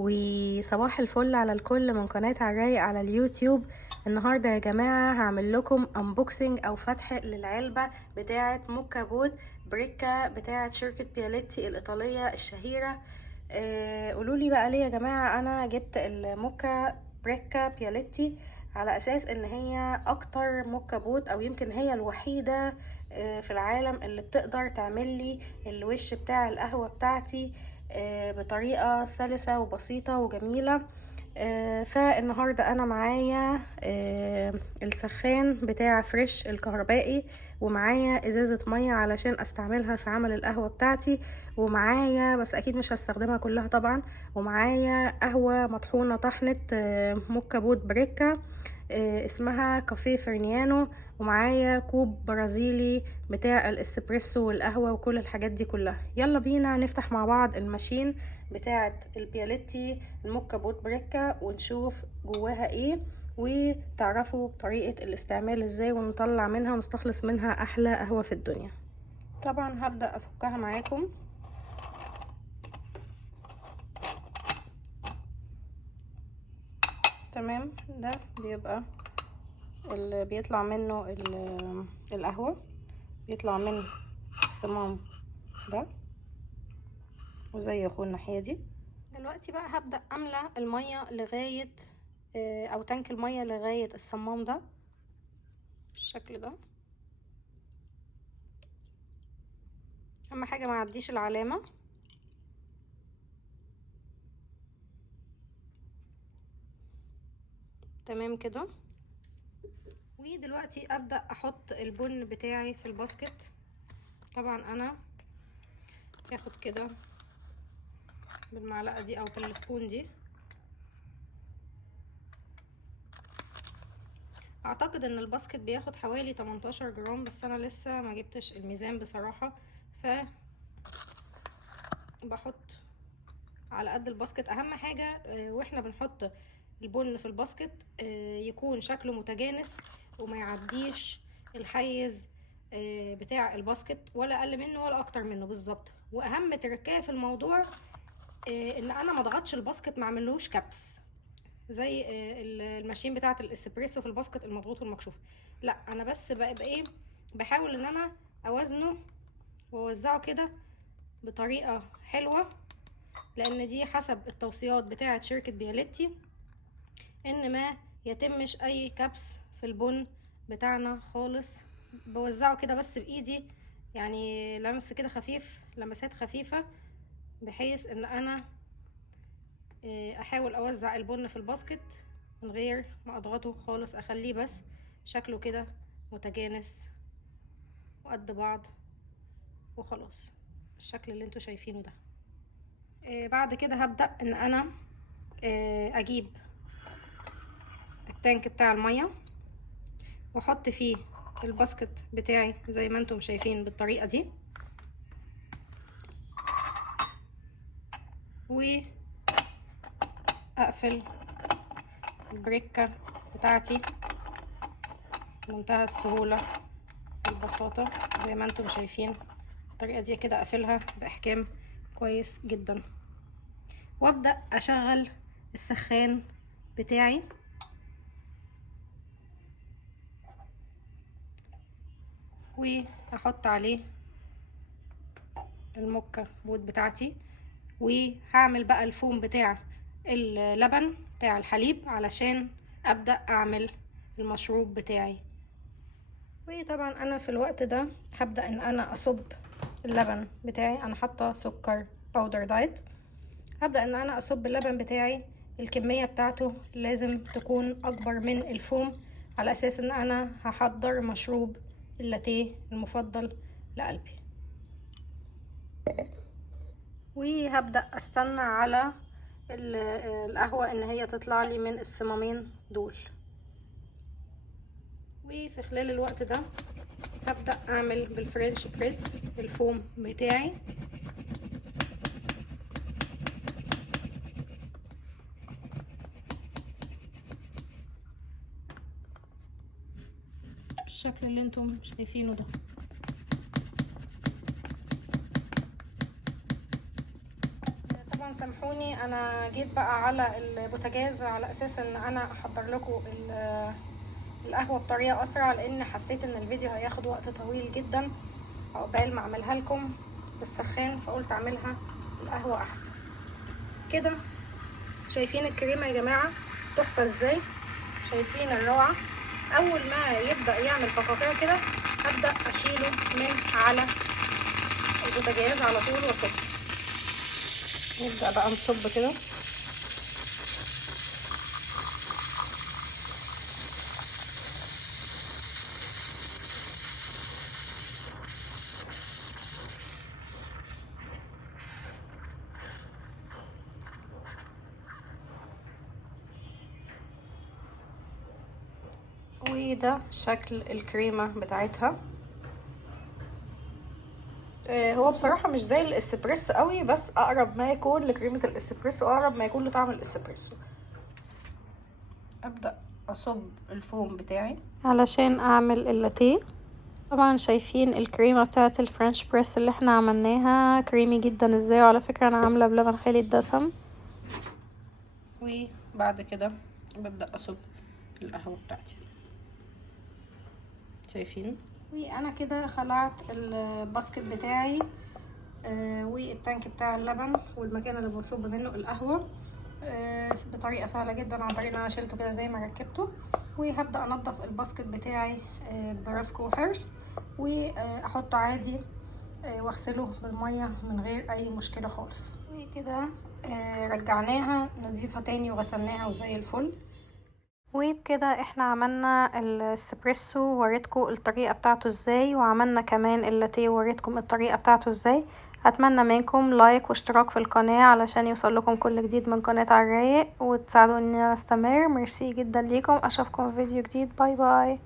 وصباح الفل على الكل من قناة عالرايق على اليوتيوب. النهاردة يا جماعة هعمل لكم انبوكسنج او فتح للعلبة بتاعة موكا بوت بريكا بتاعة شركة بياليتي الايطالية الشهيرة. قولولي بقى ليه يا جماعة انا جبت الموكا بريكا بياليتي على اساس ان هي اكتر موكا بوت او يمكن هي الوحيدة في العالم اللي بتقدر تعمل لي الوش بتاع القهوة بتاعتي بطريقة سلسة وبسيطة وجميلة. فالنهاردة انا معايا السخان بتاع فريش الكهربائي، ومعايا ازازة مية علشان استعملها في عمل القهوة بتاعتي، ومعايا بس اكيد مش هستخدمها كلها طبعا، ومعايا قهوة مطحونة طحنة موكا بوت بريكا اسمها كافيه فرنيانو، ومعايا كوب برازيلي بتاع الاسبريسو والقهوة وكل الحاجات دي كلها. يلا بينا نفتح مع بعض الماشين بتاعة البياليتي الموكا بوت بريكا ونشوف جواها ايه، وتعرفوا طريقة الاستعمال ازاي، ونطلع منها ونستخلص منها احلى قهوة في الدنيا. طبعا هبدأ افكها معاكم. تمام، ده بيبقى اللي بيطلع منه القهوة، بيطلع من الصمام ده وزي اخو الناحية دي. دلوقتي بقى هبدأ املى المية لغاية او تانك المية لغاية الصمام ده بالشكل ده. اهم حاجة ما عديش العلامة. تمام كده. ودلوقتي ابدأ احط البن بتاعي في الباسكت. طبعا انا هاخد كده بالمعلقة دي او بالسبون دي. اعتقد ان الباسكت بياخد حوالي 18 جرام، بس انا لسه ما جبتش الميزان بصراحة، ف بحط على قد الباسكت. اهم حاجة واحنا بنحط البن في الباسكت يكون شكله متجانس وما يعديش الحيز بتاع الباسكت، ولا اقل منه ولا اكتر منه بالظبط. واهم تركية في الموضوع ان انا ما اضغطش الباسكت، ما اعملوش كبس زي الماشين بتاعه الاسبريسو في الباسكت المضغوط والمكشوف. لا، انا بس بقى ايه، بحاول ان انا اوزنه واوزعه كده بطريقه حلوه، لان دي حسب التوصيات بتاعه شركه بياليتي ان ما يتمش اي كبس في البن بتاعنا خالص. بوزعه كده بس بايدي، يعني لمس كده خفيف، لمسات خفيفه، بحيث ان انا احاول اوزع البن في الباسكت من غير ما اضغطه خالص، اخليه بس شكله كده متجانس وقد بعض وخلاص، الشكل اللي انتوا شايفينه ده. بعد كده هبدأ ان انا اجيب التانك بتاع المية واحط فيه الباسكت بتاعي زي ما انتم شايفين بالطريقة دي، واقفل البريكة بتاعتي بمنتهى السهولة والبساطة زي ما انتم شايفين الطريقة دي كده. اقفلها باحكام كويس جدا، وابدأ اشغل السخان بتاعي واحط عليه الموكا بوت بتاعتي، وهعمل بقى الفوم بتاع اللبن بتاع الحليب علشان ابدأ اعمل المشروب بتاعي. وطبعا انا في الوقت ده هبدأ ان انا اصب اللبن بتاعي. انا حاطه سكر باودر دايت. هبدأ ان انا اصب اللبن بتاعي، الكمية بتاعته لازم تكون اكبر من الفوم على اساس ان انا هحضر مشروب اللاتيه المفضل لقلبي. وهبدأ استنى على القهوة ان هي تطلع لي من الصمامين دول. وفي خلال الوقت ده هبدأ اعمل بالفرنش بريس الفوم بتاعي. بالشكل اللي انتم شايفينه ده. طبعا طبعا سامحوني، انا جيت بقى على البوتاجاز على اساس ان انا احضر لكم القهوه بطريقه اسرع، لان حسيت ان الفيديو هياخد وقت طويل جدا عقبال ما اعملها لكم بالسخان، فقلت اعملها القهوه احسن كده. شايفين الكريمه يا جماعه تحفه ازاي؟ شايفين الروعه؟ اول ما يبدا يعمل فقاقيع كده هبدا اشيله من على البوتاجاز على طول واصب. نبدا بقى نصب كده. وده شكل الكريمة بتاعتها. هو بصراحة مش زي الاسبريسو قوي، بس اقرب ما يكون لكريمة الاسبريسو، اقرب ما يكون لطعم الاسبريسو. ابدأ اصب الفوم بتاعي علشان اعمل اللاتيه. طبعا شايفين الكريمة بتاعة الفرنش بريس اللي احنا عملناها كريمي جدا ازاي، وعلى فكرة انا عاملة بلبن خالي الدسم. وبعد كده ببدأ اصب القهوة بتاعتي. شايفين؟ وانا كده خلعت الباسكت بتاعي والتانك بتاع اللبن والمكان اللي بصب منه القهوة بطريقة سهلة جدا، عن طريق ان انا شلته كده زي ما ركبته. وهبدأ انضف الباسكت بتاعي برفق وحرص، واحطه عادي واغسله بالمية من غير اي مشكلة خالص. وكده رجعناها نظيفة تاني وغسلناها وزي الفل. وبكده احنا عملنا الاسبريسو ووريتكم الطريقة بتاعته ازاي، وعملنا كمان اللاتيه ووريتكم الطريقة بتاعته ازاي. اتمنى منكم لايك واشتراك في القناة علشان يوصل لكم كل جديد من قناة على الرايق، وتساعدوني ان انا استمر. ميرسي جدا ليكم، اشوفكم في فيديو جديد. باي باي.